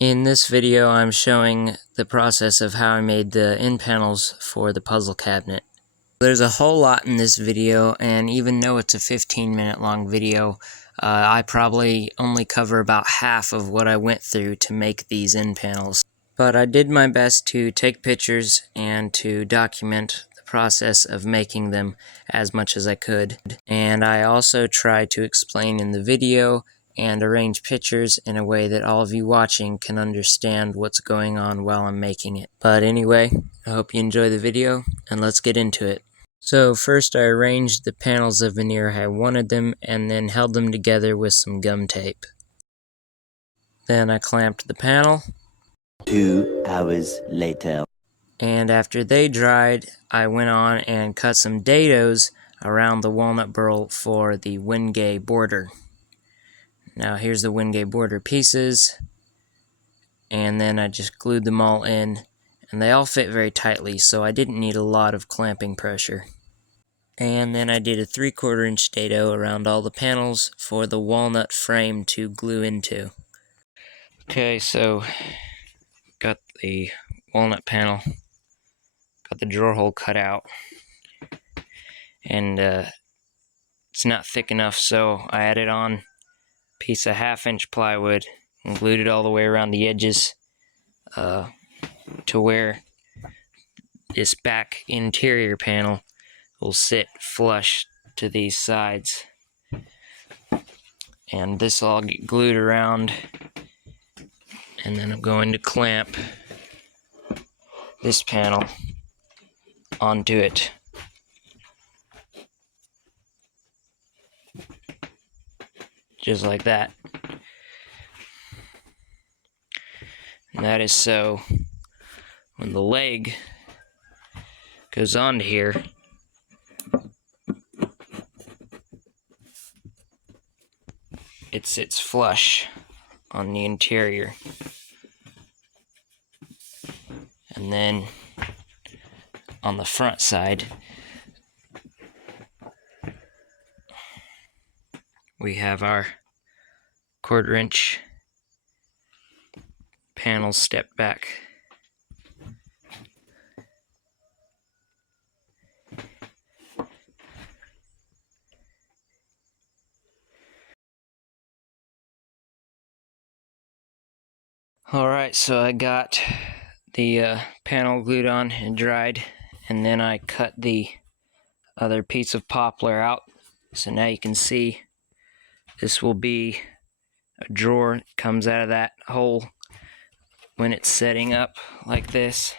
In this video, I'm showing the process of how I made the end panels for the puzzle cabinet. There's a whole lot in this video, and even though it's a 15-minute long video, I probably only cover about half of what I went through to make these end panels. But I did my best to take pictures and to document the process of making them as much as I could. And I also tried to explain in the video and arrange pictures in a way that all of you watching can understand what's going on while I'm making it. But anyway, I hope you enjoy the video, and let's get into it. So first I arranged the panels of veneer how I wanted them, and then held them together with some gum tape. Then I clamped the panel. 2 hours later. And after they dried, I went on and cut some dados around the walnut burl for the Wingay border. Now here's the Wingay border pieces, and then I just glued them all in, and they all fit very tightly, so I didn't need a lot of clamping pressure. And then I did a 3/4 inch dado around all the panels for the walnut frame to glue into. Okay, so got the walnut panel, got the drawer hole cut out, and it's not thick enough, so I added on a piece of 1/2 inch plywood and glued it all the way around the edges to where this back interior panel will sit flush to these sides. And this will all get glued around, and then I'm going to clamp this panel onto it. Just like that. And that is so when the leg goes onto here, it sits flush on the interior. And then on the front side, we have our 1/4 inch panels stepped back. Alright, so I got the panel glued on and dried, and then I cut the other piece of poplar out. So now you can see this will be a drawer that comes out of that hole when it's setting up like this.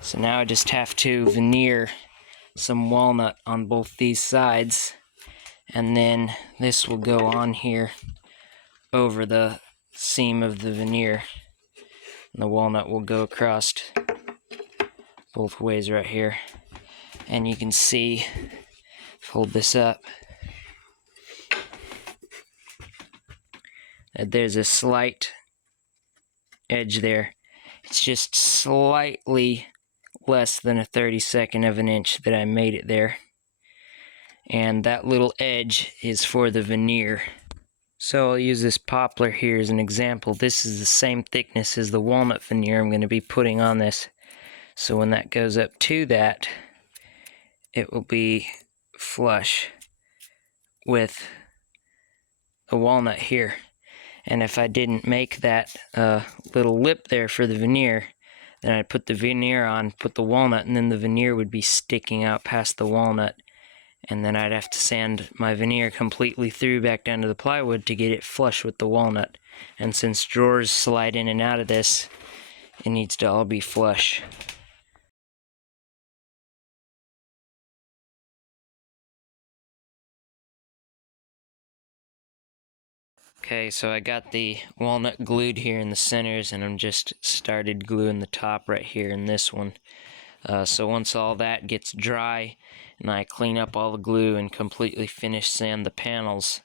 So now I just have to veneer some walnut on both these sides, and then this will go on here over the seam of the veneer, and the walnut will go across both ways right here. And you can see, hold this up, that there's a slight edge there. It's just slightly less than 1/32 of an inch that I made it there. And that little edge is for the veneer. So I'll use this poplar here as an example. This is the same thickness as the walnut veneer I'm going to be putting on this. So when that goes up to that, it will be flush with the walnut here. And if I didn't make that little lip there for the veneer, then I'd put the veneer on, put the walnut, and then the veneer would be sticking out past the walnut. And then I'd have to sand my veneer completely through back down to the plywood to get it flush with the walnut. And since drawers slide in and out of this, it needs to all be flush. Okay, so I got the walnut glued here in the centers, and I'm just started gluing the top right here in this one. So once all that gets dry and I clean up all the glue and completely finish sand the panels,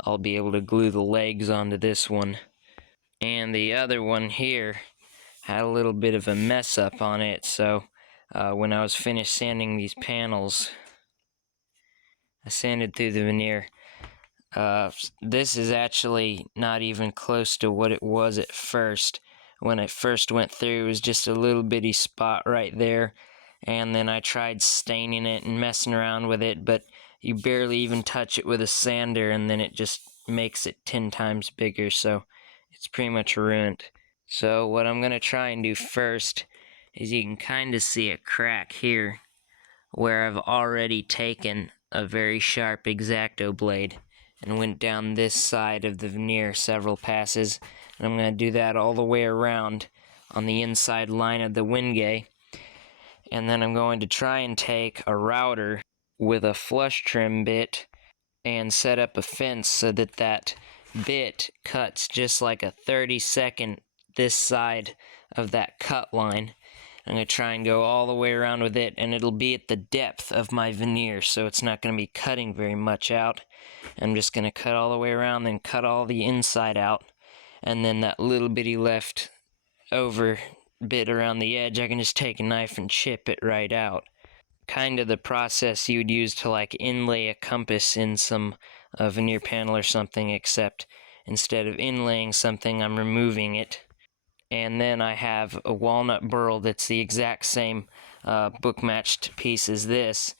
I'll be able to glue the legs onto this one. And the other one here had a little bit of a mess up on it, so when I was finished sanding these panels, I sanded through the veneer. This is actually not even close to what it was at first. When it first went through, it was just a little bitty spot right there, and then I tried staining it and messing around with it, but you barely even touch it with a sander, and then it just makes it 10 times bigger, so it's pretty much ruined. So what I'm going to try and do first is you can kind of see a crack here where I've already taken a very sharp X-Acto blade and went down this side of the veneer several passes, and I'm going to do that all the way around on the inside line of the wingay. And then I'm going to try and take a router with a flush trim bit and set up a fence so that that bit cuts just like a 30-second this side of that cut line. I'm going to try and go all the way around with it, and it'll be at the depth of my veneer, so it's not going to be cutting very much out. I'm just going to cut all the way around, then cut all the inside out, and then that little bitty left over bit around the edge, I can just take a knife and chip it right out. Kind of the process you'd use to like inlay a compass in some veneer panel or something, except instead of inlaying something, I'm removing it. And then I have a walnut burl that's the exact same book matched piece as this,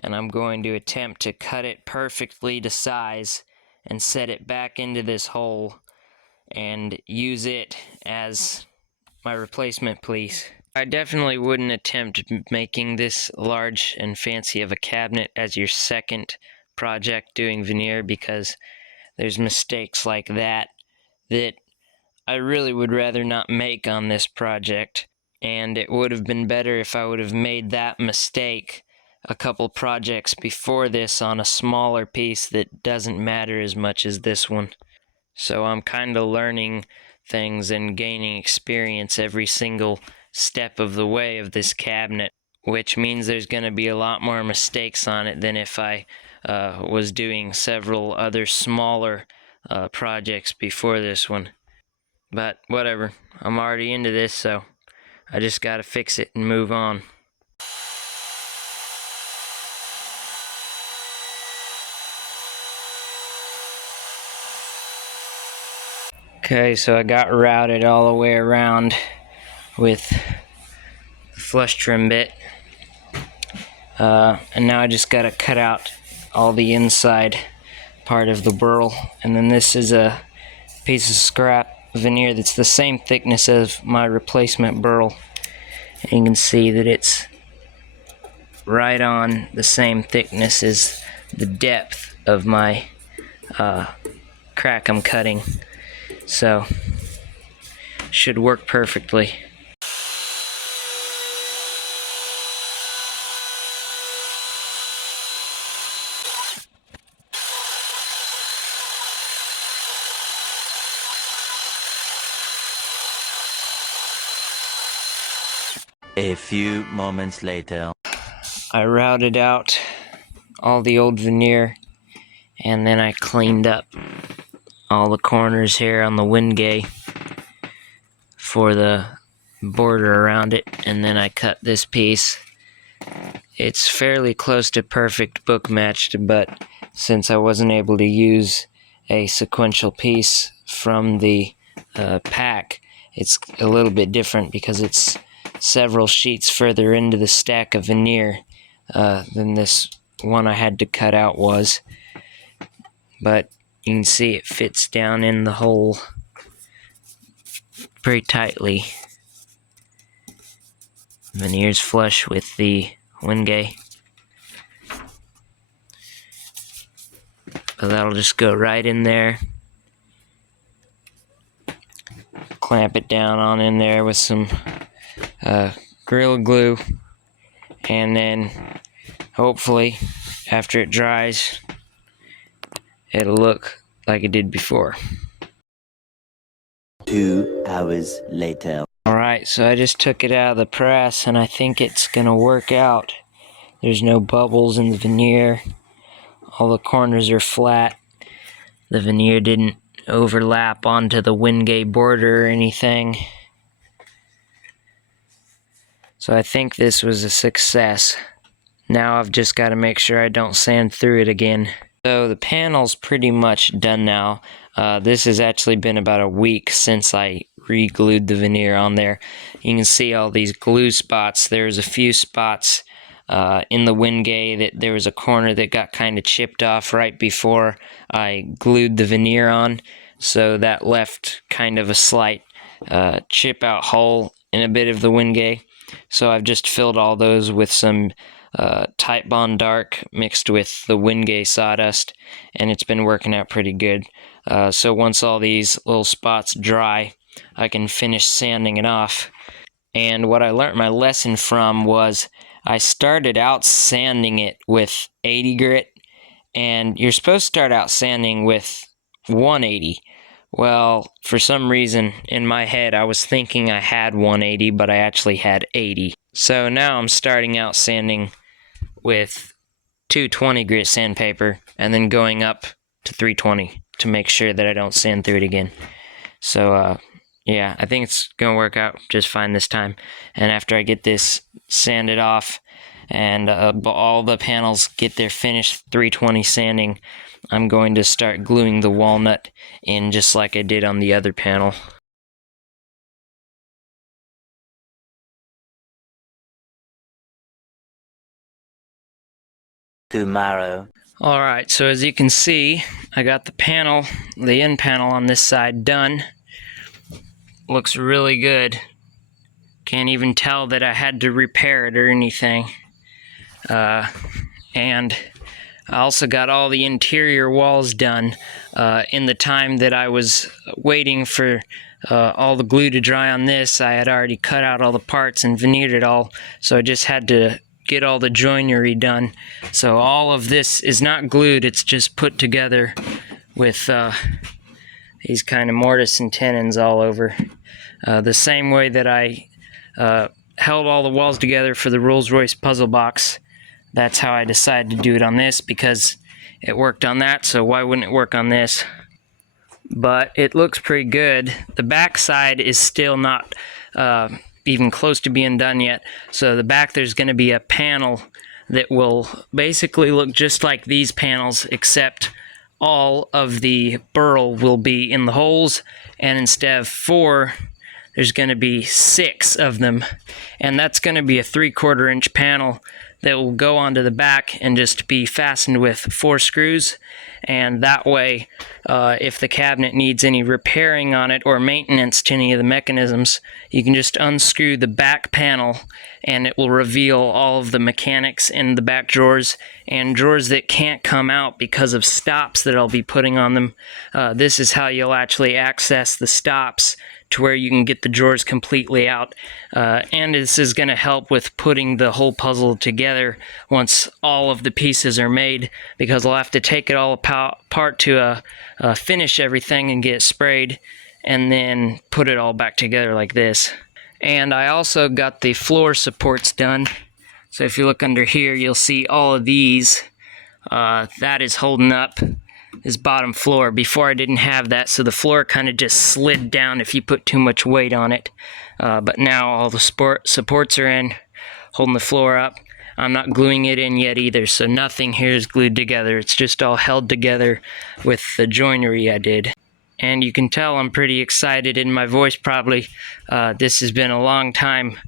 and I'm going to attempt to cut it perfectly to size and set it back into this hole and use it as my replacement piece. I definitely wouldn't attempt making this large and fancy of a cabinet as your second project doing veneer, because there's mistakes like that I really would rather not make on this project, and it would have been better if I would have made that mistake a couple projects before this on a smaller piece that doesn't matter as much as this one. So I'm kind of learning things and gaining experience every single step of the way of this cabinet, which means there's going to be a lot more mistakes on it than if I was doing several other smaller projects before this one. But whatever, I'm already into this, so I just gotta fix it and move on. Okay, so I got routed all the way around with the flush trim bit. And now I just gotta cut out all the inside part of the burl. And then this is a piece of scrap veneer that's the same thickness as my replacement burl. And you can see that it's right on the same thickness as the depth of my crack I'm cutting. So, should work perfectly. A few moments later. I routed out all the old veneer, and then I cleaned up all the corners here on the wingay for the border around it, and then I cut this piece. It's fairly close to perfect book matched, but since I wasn't able to use a sequential piece from the pack, it's a little bit different because it's several sheets further into the stack of veneer than this one I had to cut out was. But you can see it fits down in the hole pretty tightly. Veneer's flush with the wingay. But that'll just go right in there. Clamp it down on in there with some Gorilla Glue, and then hopefully after it dries it'll look like it did before. 2 hours later. Alright, so I just took it out of the press and I think it's gonna work out. There's no bubbles in the veneer. All the corners are flat. The veneer didn't overlap onto the wingay border or anything. So I think this was a success. Now I've just got to make sure I don't sand through it again. So the panel's pretty much done now. This has actually been about a week since I re-glued the veneer on there. You can see all these glue spots. There's a few spots in the wingay that there was a corner that got kind of chipped off right before I glued the veneer on. So that left kind of a slight chip out hole in a bit of the wingay. So I've just filled all those with some Type Bond Dark mixed with the wingay sawdust, and it's been working out pretty good. So once all these little spots dry, I can finish sanding it off. And what I learned my lesson from was I started out sanding it with 80 grit, and you're supposed to start out sanding with 180. Well, for some reason in my head I was thinking I had 180, but I actually had 80. So now I'm starting out sanding with 220 grit sandpaper and then going up to 320 to make sure that I don't sand through it again. So yeah, I think it's gonna work out just fine this time. And after I get this sanded off and all the panels get their finished 320 sanding, I'm going to start gluing the walnut in just like I did on the other panel. Tomorrow. Alright, so as you can see, I got the end panel on this side done. Looks really good. Can't even tell that I had to repair it or anything. And I also got all the interior walls done. In the time that I was waiting for all the glue to dry on this, I had already cut out all the parts and veneered it all, so I just had to get all the joinery done. So all of this is not glued, it's just put together with these kind of mortise and tenons all over. The same way that I held all the walls together for the Rolls-Royce puzzle box, that's how I decided to do it on this, because it worked on that, so why wouldn't it work on this? But it looks pretty good. The back side is still not even close to being done yet. So the back, there's going to be a panel that will basically look just like these panels, except all of the burl will be in the holes, and instead of 4, there's going to be 6 of them. And that's going to be a 3/4 inch panel that will go onto the back and just be fastened with 4 screws. And that way, if the cabinet needs any repairing on it or maintenance to any of the mechanisms, you can just unscrew the back panel and it will reveal all of the mechanics in the back drawers and drawers that can't come out because of stops that I'll be putting on them. This is how you'll actually access the stops to where you can get the drawers completely out. And this is going to help with putting the whole puzzle together once all of the pieces are made, because I'll have to take it all apart to finish everything and get it sprayed, and then put it all back together like this. And I also got the floor supports done. So if you look under here, you'll see all of these. That is holding up this bottom floor. Before I didn't have that, so the floor kind of just slid down if you put too much weight on it. But now all the supports are in, holding the floor up. I'm not gluing it in yet either, so nothing here is glued together. It's just all held together with the joinery I did. And you can tell I'm pretty excited in my voice probably. This has been a long time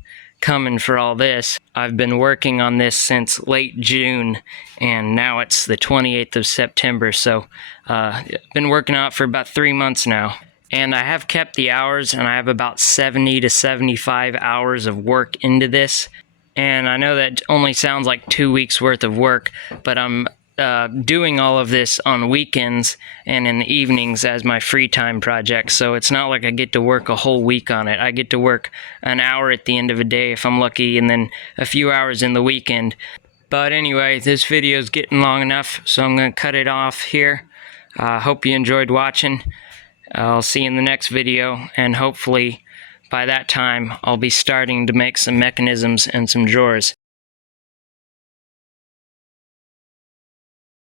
coming for all this. I've been working on this since late June, and now it's the 28th of September, so I've been working on it for about 3 months now. And I have kept the hours, and I have about 70 to 75 hours of work into this. And I know that only sounds like 2 weeks worth of work, but I'm doing all of this on weekends and in the evenings as my free time project, so it's not like I get to work a whole week on it. I get to work an hour at the end of a day if I'm lucky, and then a few hours in the weekend. But anyway, this video is getting long enough, so I'm going to cut it off here. Hope you enjoyed watching. I'll see you in the next video, and hopefully by that time I'll be starting to make some mechanisms and some drawers.